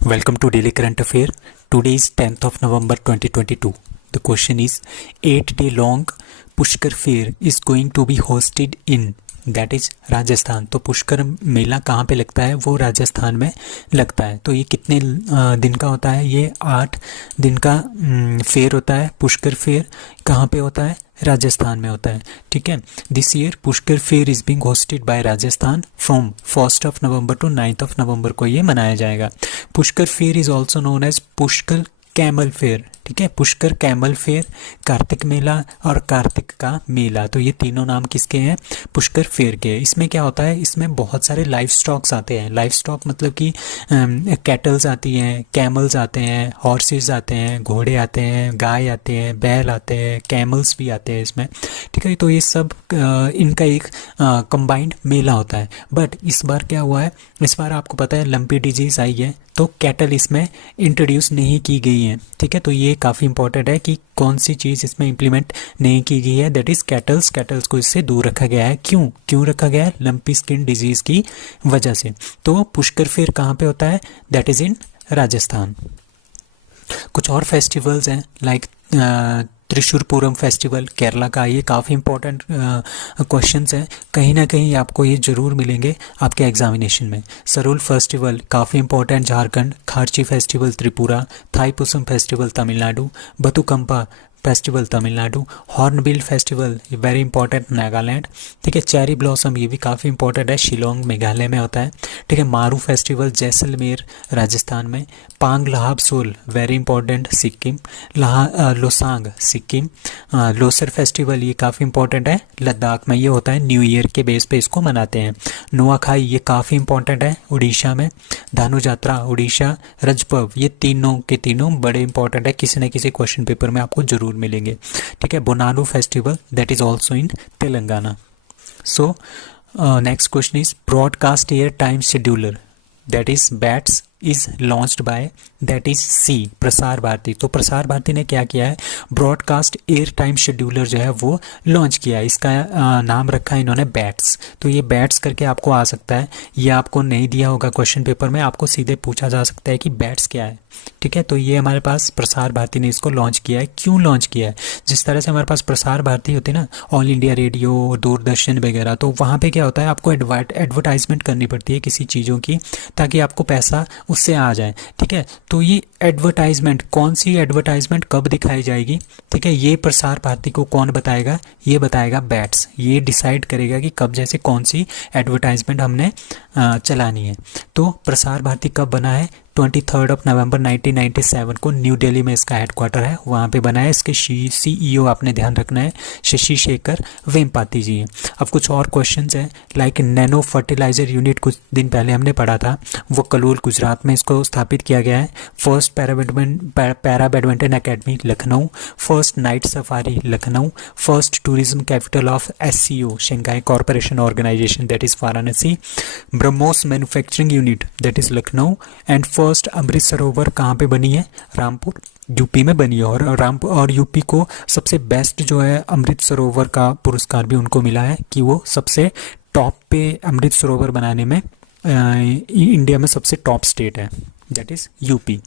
Welcome to Daily Current Affair. Today is 10th of November 2022. The question is 8-day long Pushkar fair is going to be hosted in that is Rajasthan. तो पुष्कर मेला कहाँ पे लगता है? वो राजस्थान में लगता है. तो ये कितने दिन का होता है? ये 8 दिन का फेयर होता है. पुष्कर फेयर कहाँ पे होता है? राजस्थान में होता है. ठीक है. This year Pushkar fair is being hosted by Rajasthan from 1st of November to 9th of November को ये मनाया जाएगा. Pushkar fair is also known as Pushkar camel fair. ठीक है. पुष्कर कैमल फेयर, कार्तिक मेला और कार्तिक का मेला. तो ये तीनों नाम किसके हैं? पुष्कर फेयर के. इसमें क्या होता है? इसमें बहुत सारे लाइफ स्टॉक्स आते हैं. लाइफ स्टॉक मतलब कि कैटल्स आती हैं, कैमल्स आते हैं, हॉर्सेस आते हैं, घोड़े आते हैं, गाय आते हैं, बैल आते हैं, कैमल्स भी आते हैं इसमें. ठीक है. तो ये सब इनका एक कंबाइंड मेला होता है. बट इस बार क्या हुआ है? इस बार आपको पता है लंपी डिजीज़ आई है, तो कैटल इसमें इंट्रोड्यूस नहीं की गई है. ठीक है. तो ये काफ़ी इंपॉर्टेंट है कि कौन सी चीज़ इसमें इम्प्लीमेंट नहीं की गई है. That is kettles. कैटल्स को इससे दूर रखा गया है. क्यों रखा गया है? लंपी स्किन डिजीज़ की वजह से. तो पुष्कर फेयर कहाँ पे होता है? That is in Rajasthan. कुछ और फेस्टिवल्स हैं लाइक त्रिशूरपुरम फेस्टिवल केरला का. ये काफ़ी इंपॉर्टेंट क्वेश्चंस हैं. कहीं ना कहीं आपको ये ज़रूर मिलेंगे आपके एग्जामिनेशन में. सरूल फेस्टिवल काफ़ी important Jharkhand. Kharchi festival Tripura. Thaipusam festival Tamil Nadu. Bathukamma festival Tamil Nadu. Hornbill festival very important Nagaland. ठीक है. चेरी ब्लॉसम ये भी काफ़ी इंपॉर्टेंट है, शिलोंग मेघालय में होता है. ठीक है. मारू फेस्टिवल जैसलमेर राजस्थान में. Pang Lhabsol very important Sikkim. Losoong Sikkim. Losar festival ये काफ़ी इंपॉर्टेंट है, लद्दाख में ये होता है. न्यू ईयर के बेस पे इसको मनाते हैं. नुआखाई ये काफ़ी इंपॉर्टेंट है, उड़ीसा में. धानु यात्रा उड़ीसा. रजपर्व ये तीनों के तीनों बड़े इंपॉर्टेंट है, किसी न किसी क्वेश्चन पेपर में आपको जरूर मिलेंगे. ठीक है. Bonalu festival that is also in Telangana. So next question is broadcast air time scheduler that is BATS is launched by that is see Prasar Bharati. तो प्रसार भारती ने क्या किया है? ब्रॉडकास्ट एयर टाइम शेड्यूलर जो है वो लॉन्च किया है. इसका नाम रखा है इन्होंने बैट्स. तो ये बैट्स करके आपको आ सकता है. ये आपको नहीं दिया होगा क्वेश्चन पेपर में, आपको सीधे पूछा जा सकता है कि बैट्स क्या है. ठीक है. तो ये हमारे पास प्रसार भारती ने इसको लॉन्च किया है. क्यों लॉन्च किया है? जिस तरह से हमारे पास प्रसार भारती होती है ना, ऑल इंडिया रेडियो, दूरदर्शन वगैरह, तो वहाँ पे क्या होता है? आपको एडवर्टाइजमेंट करनी पड़ती है किसी चीज़ों की, ताकि आपको पैसा उससे आ जाए. ठीक है. तो ये एडवर्टाइजमेंट, कौन सी एडवर्टाइजमेंट कब दिखाई जाएगी? ठीक है. ये प्रसार भारती को कौन बताएगा? ये बताएगा बैट्स. ये डिसाइड करेगा कि कब जैसे कौन सी एडवर्टाइजमेंट हमने चलानी है. तो प्रसार भारती कब बना है? 23 नवंबर 1997 को न्यू दिल्ली में इसका हेडक्वार्टर है, वहाँ पे बना है. इसके CEO आपने ध्यान रखना है शशि शेखर वेम्पाती जी हैं. अब कुछ और क्वेश्चंस हैं लाइक नैनो फर्टिलाइजर यूनिट कुछ दिन पहले हमने पढ़ा था, वो कलोल गुजरात में इसको स्थापित किया गया है. First para badminton academy Lucknow. First night safari Lucknow. First tourism capital of SCO Shanghai cooperation organisation that is Varanasi. BrahMos manufacturing unit that is Lucknow. And first Amrit Sarovar कहाँ पे बनी है? रामपुर यूपी में बनी है. और यूपी को सबसे बेस्ट जो है अमृत सरोवर का पुरस्कार भी उनको मिला है कि वो सबसे टॉप पे अमृत सरोवर बनाने में इंडिया में सबसे टॉप स्टेट है, that is UP.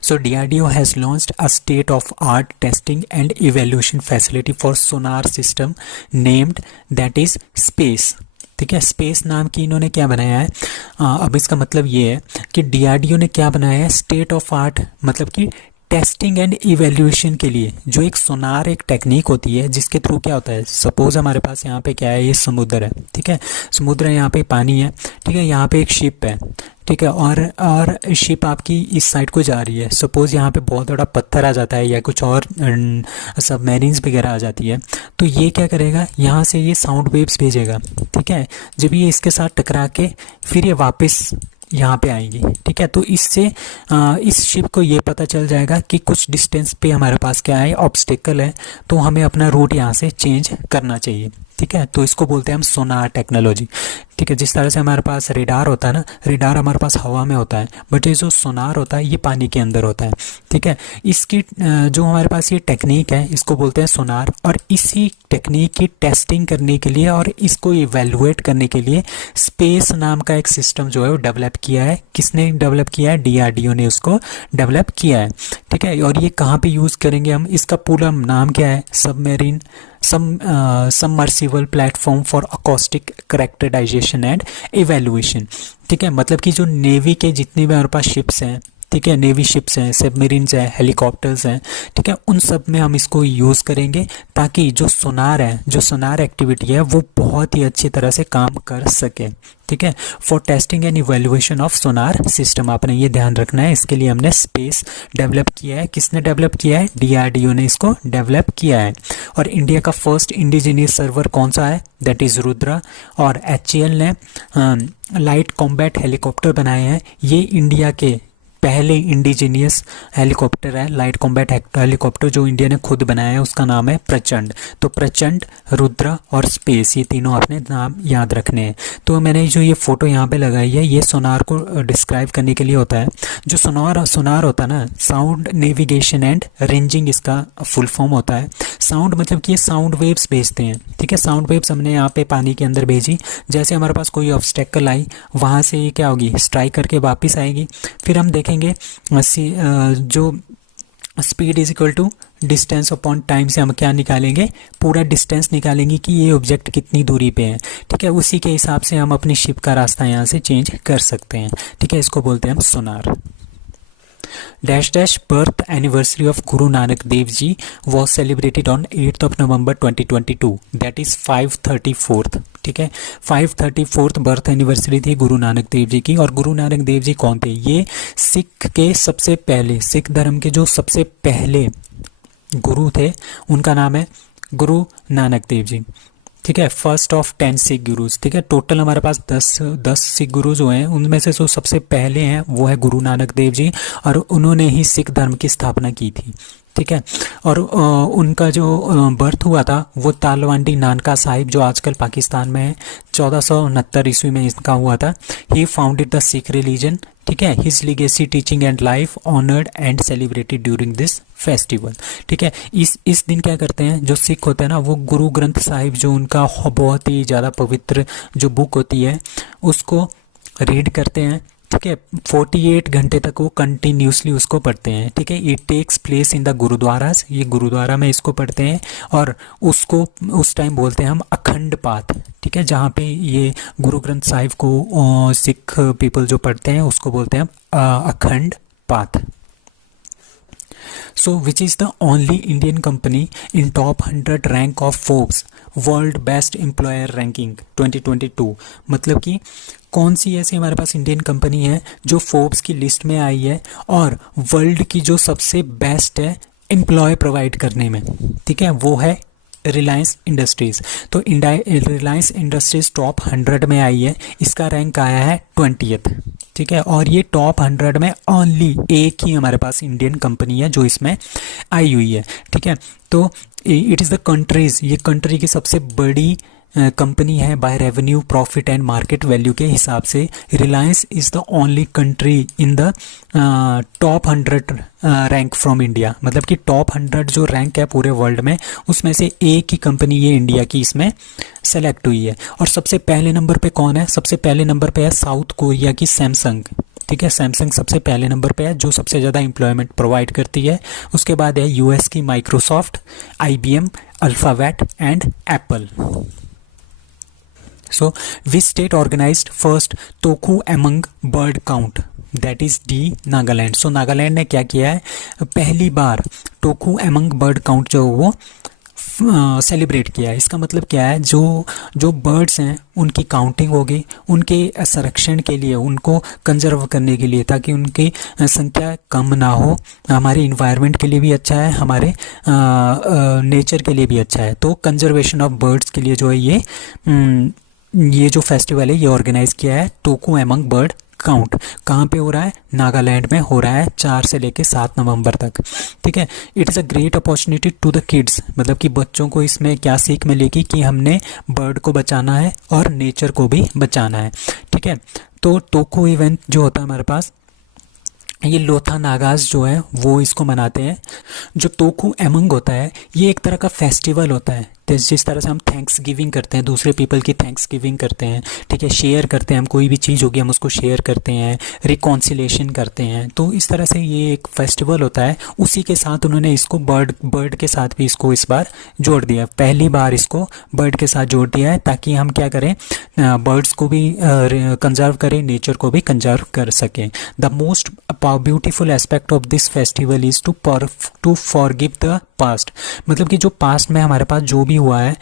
So DRDO has launched a state-of-art testing and evaluation facility for sonar system named that is SPACE. ठीक है. स्पेस नाम की इन्होंने क्या बनाया है? अब इसका मतलब ये है कि DRDO ने क्या बनाया है? स्टेट ऑफ आर्ट मतलब कि टेस्टिंग एंड इवेल्यूएशन के लिए जो एक सोनार एक टेक्निक होती है, जिसके थ्रू क्या होता है? सपोज हमारे पास यहाँ पे क्या है? ये समुद्र है. ठीक है. समुद्र है, यहाँ पे पानी है. ठीक है. यहाँ पे एक शिप है. ठीक है. और शिप आपकी इस साइड को जा रही है. सपोज यहाँ पे बहुत बड़ा पत्थर आ जाता है या कुछ और सबमरीन्स वगैरह आ जाती है, तो ये क्या करेगा? यहाँ से ये साउंड वेव्स भेजेगा. ठीक है. जब ये इसके साथ टकरा के फिर ये वापस यहाँ पे आएंगी. ठीक है. तो इससे इस शिप को ये पता चल जाएगा कि कुछ डिस्टेंस पे हमारे पास क्या है? ऑब्स्टेकल है, तो हमें अपना रूट यहाँ से चेंज करना चाहिए. ठीक है, तो इसको बोलते हैं हम सोनार टेक्नोलॉजी। ठीक है, जिस तरह से हमारे पास रेडार होता है ना, रेडार हमारे पास हवा में होता है, बट ये जो सोनार होता है ये पानी के अंदर होता है। ठीक है, इसकी जो हमारे पास ये टेक्निक है इसको बोलते हैं सोनार, और इसी टेक्निक की टेस्टिंग करने के लिए और इसको इवेलुएट करने के लिए स्पेस नाम का एक सिस्टम जो है वो डेवलप किया है। किसने डेवलप किया है? डीआरडीओ ने उसको डेवलप किया है। ठीक है, और ये कहाँ पे यूज़ करेंगे हम? इसका पूरा नाम क्या है? Submarine submersible platform for acoustic characterisation and evaluation. ठीक है, मतलब कि जो नेवी के जितने भी हमारे पास शिप्स हैं, ठीक है, नेवी शिप्स हैं, सबमरीन्स हैं, हेलीकॉप्टर्स हैं, ठीक है, उन सब में हम इसको यूज़ करेंगे ताकि जो सोनार है, जो सोनार एक्टिविटी है वो बहुत ही अच्छी तरह से काम कर सके। ठीक है, for testing and evaluation of sonar system, आपने ये ध्यान रखना है। इसके लिए हमने स्पेस डेवलप किया है। किसने डेवलप किया है? डीआरडीओ ने इसको डेवलप किया है। और इंडिया का फर्स्ट इंडिजीनियस सर्वर कौन सा है? That is Rudra. और एचएएल ने लाइट कॉम्बैट हेलीकॉप्टर बनाए हैं। ये इंडिया के पहले इंडिजीनियस हेलीकॉप्टर है, लाइट कॉम्बैट हेलीकॉप्टर जो इंडिया ने खुद बनाया है, उसका नाम है प्रचंड। तो प्रचंड, रुद्रा और स्पेस, ये तीनों आपने नाम याद रखने हैं। तो मैंने जो ये फोटो यहाँ पे लगाई है ये सोनार को डिस्क्राइब करने के लिए होता है। जो सोनार होता है ना, साउंड नेविगेशन एंड रेंजिंग इसका फुल फॉर्म होता है। साउंड मतलब कि ये साउंड वेव्स भेजते हैं। ठीक है, साउंड वेव्स हमने यहाँ पे पानी के अंदर भेजी, जैसे हमारे पास कोई ऑब्स्टेकल आई वहाँ से ये क्या होगी? स्ट्राइक करके वापस आएगी। फिर हम देखेंगे जो speed is equal to distance upon time से हम क्या निकालेंगे? पूरा डिस्टेंस निकालेंगे कि ये ऑब्जेक्ट कितनी दूरी पे है। ठीक है, उसी के हिसाब से हम अपनी शिप का रास्ता यहाँ से चेंज कर सकते हैं। ठीक है, इसको बोलते हैं हम sonar. Dash dash birth anniversary of Guru Nanak Dev ji was celebrated on 8th of November 2022, that is 534th। ठीक है, 534th बर्थ एनिवर्सरी थी गुरु नानक देव जी की। और गुरु नानक देव जी कौन थे? ये सिख के सबसे पहले, सिख धर्म के जो सबसे पहले गुरु थे उनका नाम है गुरु नानक देव जी। ठीक है, फर्स्ट ऑफ 10 सिख गुरुज। ठीक है, टोटल हमारे पास 10 सिख गुरु जो हैं उनमें से जो सबसे पहले हैं वो है गुरु नानक देव जी, और उन्होंने ही सिख धर्म की स्थापना की थी। ठीक है, और उनका जो बर्थ हुआ था वो तालवांडी नानका साहिब जो आजकल पाकिस्तान में है, 1469 ईस्वी में इसका हुआ था। ही फाउंडेड द सिख रिलीजन। ठीक है, his legacy teaching and life honoured and celebrated during this festival. ठीक है, इस दिन क्या करते हैं? जो सिख होते हैं ना वो गुरु ग्रंथ साहिब जो उनका बहुत ही ज़्यादा पवित्र जो बुक होती है उसको रीड करते हैं। ठीक है, 48 घंटे तक वो कंटिन्यूसली उसको पढ़ते हैं। ठीक है, it takes place in the gurdwaras, ये गुरुद्वारा में इसको पढ़ते हैं, और उसको उस टाइम बोलते हैं हम अखंड पाठ। ठीक है, जहाँ पे ये गुरु ग्रंथ साहिब को सिख पीपल जो पढ़ते हैं उसको बोलते हैं हम अखंड पाठ। So which is the only Indian company in top 100 rank of Forbes World Best Employer Ranking 2022? मतलब कि कौन सी ऐसी हमारे पास इंडियन कंपनी है जो फोर्ब्स की लिस्ट में आई है और वर्ल्ड की जो सबसे बेस्ट है एम्प्लॉय प्रोवाइड करने में? ठीक है, वो है रिलायंस इंडस्ट्रीज़। तो रिलायंस इंडस्ट्रीज़ टॉप 100 में आई है, इसका रैंक आया है 20th। ठीक है, और ये टॉप 100 में ओनली एक ही हमारे पास इंडियन कंपनी है जो इसमें आई हुई है। ठीक है, तो इट इज़ द कंट्रीज़, ये कंट्री की सबसे बड़ी कंपनी है by revenue, profit and market value के हिसाब से। Reliance is the only country in the top 100 rank from India, मतलब कि टॉप 100 जो रैंक है पूरे वर्ल्ड में उसमें से एक ही कंपनी ये इंडिया की इसमें सेलेक्ट हुई है। और सबसे पहले नंबर पे कौन है? सबसे पहले नंबर पे है साउथ कोरिया की सैमसंग। ठीक है, सैमसंग सबसे पहले नंबर पे है जो सबसे ज़्यादा एम्प्लॉयमेंट प्रोवाइड करती है। उसके बाद है यूएस की Microsoft, IBM, alphabet and Apple. So, which state organized first Toku Among bird count? That is D, Nagaland. So Nagaland ने क्या किया है? पहली बार टोकू एमंग बर्ड काउंट जो वो सेलिब्रेट किया है। इसका मतलब क्या है? जो बर्ड्स हैं उनकी काउंटिंग होगी, उनके संरक्षण के लिए, उनको कंजर्व करने के लिए, ताकि उनकी संख्या कम ना हो। हमारे इन्वायरमेंट के लिए भी अच्छा है, हमारे नेचर के लिए भी अच्छा है। तो कंजर्वेशन ऑफ बर्ड्स के लिए जो है ये जो फेस्टिवल है ये ऑर्गेनाइज किया है टोकू एमंग बर्ड काउंट कहाँ पे हो रहा है, नागालैंड में हो रहा है 4 से लेके 7 नवंबर तक। ठीक है, it is a great opportunity to the kids, मतलब कि बच्चों को इसमें क्या सीख मिलेगी कि हमने बर्ड को बचाना है और नेचर को भी बचाना है। ठीक है, तो टोकू इवेंट जो होता है हमारे पास, ये लोथा नागाज जो है वो इसको मनाते हैं। जो टोकू एमंग होता है ये एक तरह का फेस्टिवल होता है, जिस तरह से हम थैंक्स गिविंग करते हैं, दूसरे पीपल की थैंक्स गिविंग करते हैं। ठीक है, शेयर करते हैं, हम कोई भी चीज़ होगी हम उसको शेयर करते हैं, रिकॉन्सिलेशन करते हैं। तो इस तरह से ये एक फेस्टिवल होता है। उसी के साथ उन्होंने इसको बर्ड के साथ भी इसको इस बार जोड़ दिया, पहली बार इसको बर्ड के साथ जोड़ दिया है, ताकि हम क्या करें, बर्ड्स को भी कंजर्व करें, नेचर को भी कंजर्व कर सकें। The most beautiful aspect of this festival is to forgive the past, मतलब कि जो पास्ट में हमारे पास जो भी हुआ है,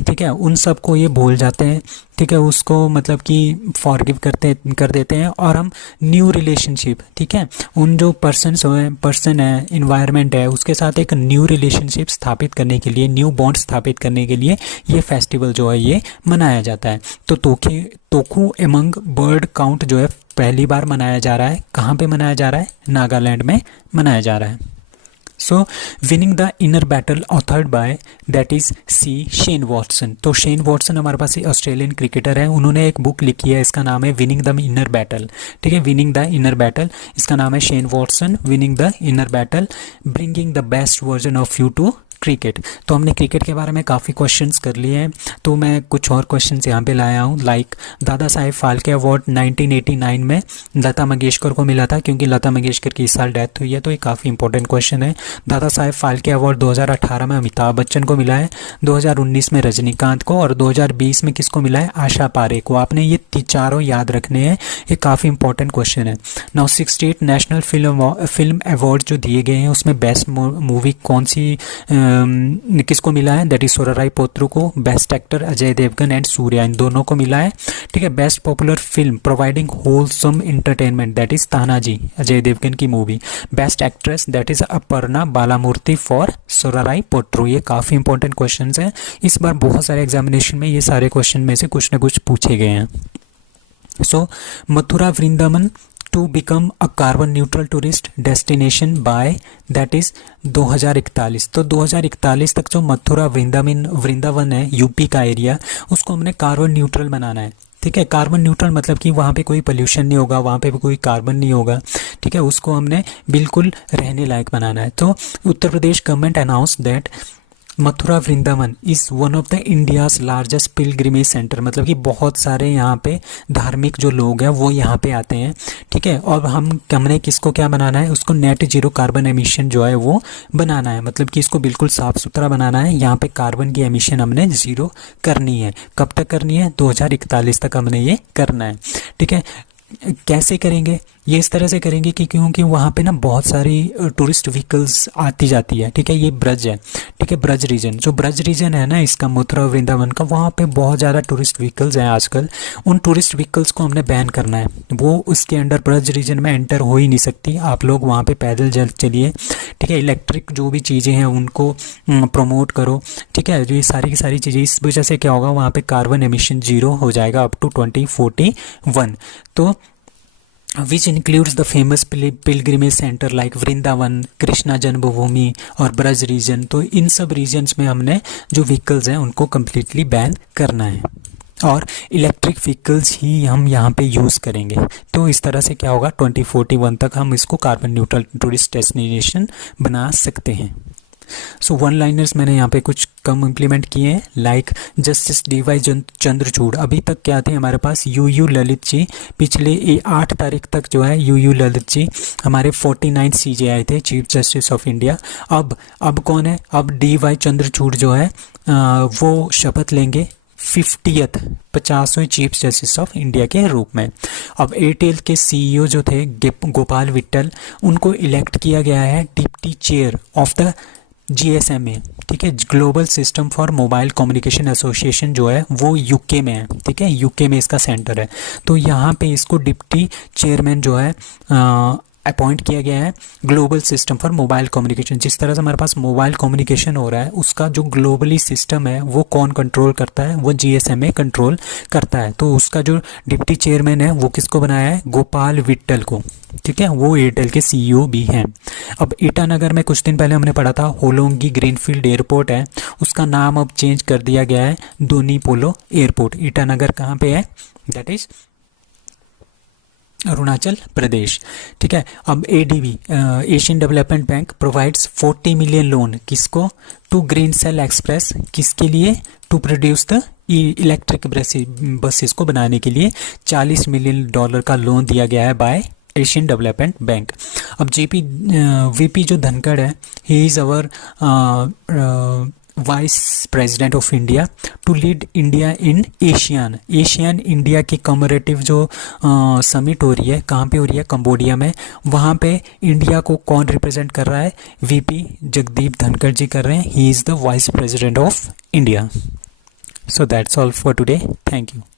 ठीक है, उन सब को ये भूल जाते हैं। ठीक है, उसको मतलब कि फॉरगिव कर देते हैं, और हम न्यू रिलेशनशिप, ठीक है, उन जो पर्सन है, इन्वायरमेंट है, उसके साथ एक न्यू रिलेशनशिप स्थापित करने के लिए, न्यू बॉन्ड स्थापित करने के लिए ये फेस्टिवल जो है ये मनाया जाता है। तो टोकू एमंग बर्ड काउंट जो है पहली बार मनाया जा रहा है। कहाँ पे मनाया जा रहा है, नागालैंड में मनाया जा रहा है। So winning the inner battle authored by that is C Shane Watson. तो शेन वॉटसन हमारे पास ऑस्ट्रेलियन क्रिकेटर है, उन्होंने एक बुक लिखी है, इसका नाम है विनिंग द इनर बैटल। ठीक है, विनिंग द इनर बैटल, इसका नाम है Shane Watson, winning the inner battle, bringing the best version of you to cricket. तो हमने क्रिकेट के बारे में काफ़ी क्वेश्चंस कर लिए हैं, तो मैं कुछ और क्वेश्चंस यहाँ पे लाया हूँ। लाइक दादा साहेब फाल्के अवार्ड 1989 में लता मंगेशकर को मिला था, क्योंकि लता मंगेशकर की इस साल डेथ हुई है, तो ये काफ़ी इंपॉर्टेंट क्वेश्चन है। दादा साहेब फाल्के अवार्ड 2018 में अमिताभ बच्चन को मिला है, 2019 में रजनीकांत को, और 2020 में किसको मिला है, आशा पारे को। आपने ये चारों याद रखने हैं, ये काफ़ी इंपॉर्टेंट क्वेश्चन है। नाउ 68 नेशनल फिल्म अवार्ड जो दिए गए हैं उसमें बेस्ट मूवी कौन सी किसको मिला है, दैट इज सोराराई पोत्रू को। Best actor Ajay Devgn and Suriya, इन दोनों को मिला है। ठीक है, best popular film providing wholesome entertainment, that is Tanhaji, Ajay Devgn की movie. Best actress that is Aparna Balamurali for Soorarai Pottru. ये काफ़ी इंपॉर्टेंट क्वेश्चन हैं, इस बार बहुत सारे एग्जामिनेशन में ये सारे क्वेश्चन में से कुछ ना कुछ पूछे गए हैं। So Mathura Vrindavan to become a carbon neutral tourist destination by that is 2041। तो 2041 तक जो मथुरा वृंदावन है, यूपी का एरिया, उसको हमने कार्बन न्यूट्रल बनाना है। ठीक है, कार्बन न्यूट्रल मतलब कि वहाँ पे कोई पोल्यूशन नहीं होगा, वहाँ पे भी कोई कार्बन नहीं होगा। ठीक है, उसको हमने बिल्कुल रहने लायक बनाना है। तो Uttar Pradesh government announce that Mathura Vrindavan is one of the India's largest pilgrimage centre, मतलब कि बहुत सारे यहाँ पे धार्मिक जो लोग हैं वो यहाँ पे आते हैं। ठीक है, और हमने किसको क्या बनाना है, उसको नेट जीरो कार्बन एमिशन जो है वो बनाना है, मतलब कि इसको बिल्कुल साफ़ सुथरा बनाना है। यहाँ पे कार्बन की एमिशन हमने ज़ीरो करनी है। कब तक करनी है, 2041 तक हमने ये करना है। ठीक है, कैसे करेंगे, ये इस तरह से करेंगे कि क्योंकि वहाँ पे ना बहुत सारी टूरिस्ट व्हीकल्स आती जाती है। ठीक है, ये ब्रज है, ठीक है, ब्रज रीजन, जो ब्रज रीजन है ना इसका मथुरा वृंदावन का, वहाँ पे बहुत ज़्यादा टूरिस्ट व्हीकल्स हैं आजकल। उन टूरिस्ट व्हीकल्स को हमने बैन करना है, वो उसके अंडर ब्रज रीजन में एंटर हो ही नहीं सकती। आप लोग वहाँ पे पैदल चलिए। ठीक है, इलेक्ट्रिक जो भी चीज़ें हैं उनको प्रमोट करो। ठीक है, जो ये सारी की सारी चीज़ें, इस वजह से क्या होगा, वहाँ पे कार्बन एमिशन जीरो हो जाएगा अप टू 2041। तो which includes the famous pilgrimage center like Vrindavan, Krishna जन्मभूमि और ब्रज रीजन। तो इन सब रीजन्स में हमने जो व्हीकल्स हैं उनको कम्प्लीटली बैन करना है, और इलेक्ट्रिक व्हीकल्स ही हम यहाँ पे यूज़ करेंगे। तो इस तरह से क्या होगा, 2041 तक हम इसको कार्बन न्यूट्रल टूरिस्ट डेस्टिनेशन बना सकते हैं। सो वन लाइनर्स मैंने यहाँ पे कुछ कम इम्प्लीमेंट किए हैं, लाइक जस्टिस डी.वाई. चंद्रचूड़। अभी तक क्या थे हमारे पास, यू ललित जी, पिछले 8 तारीख तक जो है यू ललित जी हमारे 49 CJI थे, चीफ जस्टिस ऑफ इंडिया। अब कौन है, अब डी.वाई. चंद्रचूड़ जो है वो शपथ लेंगे 50वें चीफ जस्टिस ऑफ इंडिया के रूप में। अब एयरटेल के CEO जो थे गोपाल विट्टल, उनको इलेक्ट किया गया है deputy chair of the GSMA। ठीक है, global system for mobile communication association जो है वो UK में है। ठीक है, UK में इसका सेंटर है। तो यहाँ पे इसको डिप्टी चेयरमैन जो है अपॉइंट किया गया है global system for mobile communication. जिस तरह से हमारे पास मोबाइल कम्युनिकेशन हो रहा है उसका जो ग्लोबली सिस्टम है वो कौन कंट्रोल करता है, वो जीएसएमए कंट्रोल करता है। तो उसका जो डिप्टी चेयरमैन है वो किसको बनाया है, गोपाल विट्टल को, ठीक है, वो एयरटेल के सीईओ भी हैं। अब ईटानगर में कुछ दिन पहले हमने पढ़ा था होलोंगी ग्रीनफील्ड एयरपोर्ट है, उसका नाम अब चेंज कर दिया गया है दोनी पोलो एयरपोर्ट। ईटानगर कहाँ पे है, दैट इज अरुणाचल प्रदेश, ठीक है। अब ADB Asian Development Bank provides 40 million loan किसको, टू ग्रीन सेल एक्सप्रेस, किसके लिए, to produce the electric buses को बनाने के लिए $40 मिलियन का लोन दिया गया है बाय एशियन डेवलपमेंट बैंक। अब वीपी जो धनखड़ है, he is our vice president of India to lead India in Asian India की कमरेटिव जो समिट हो रही है, कहाँ पे हो रही है, कंबोडिया में। वहाँ पे इंडिया को कौन रिप्रेजेंट कर रहा है, वीपी जगदीप धनखड़ जी कर रहे हैं, he is the vice president of India. So that's all for today, thank you.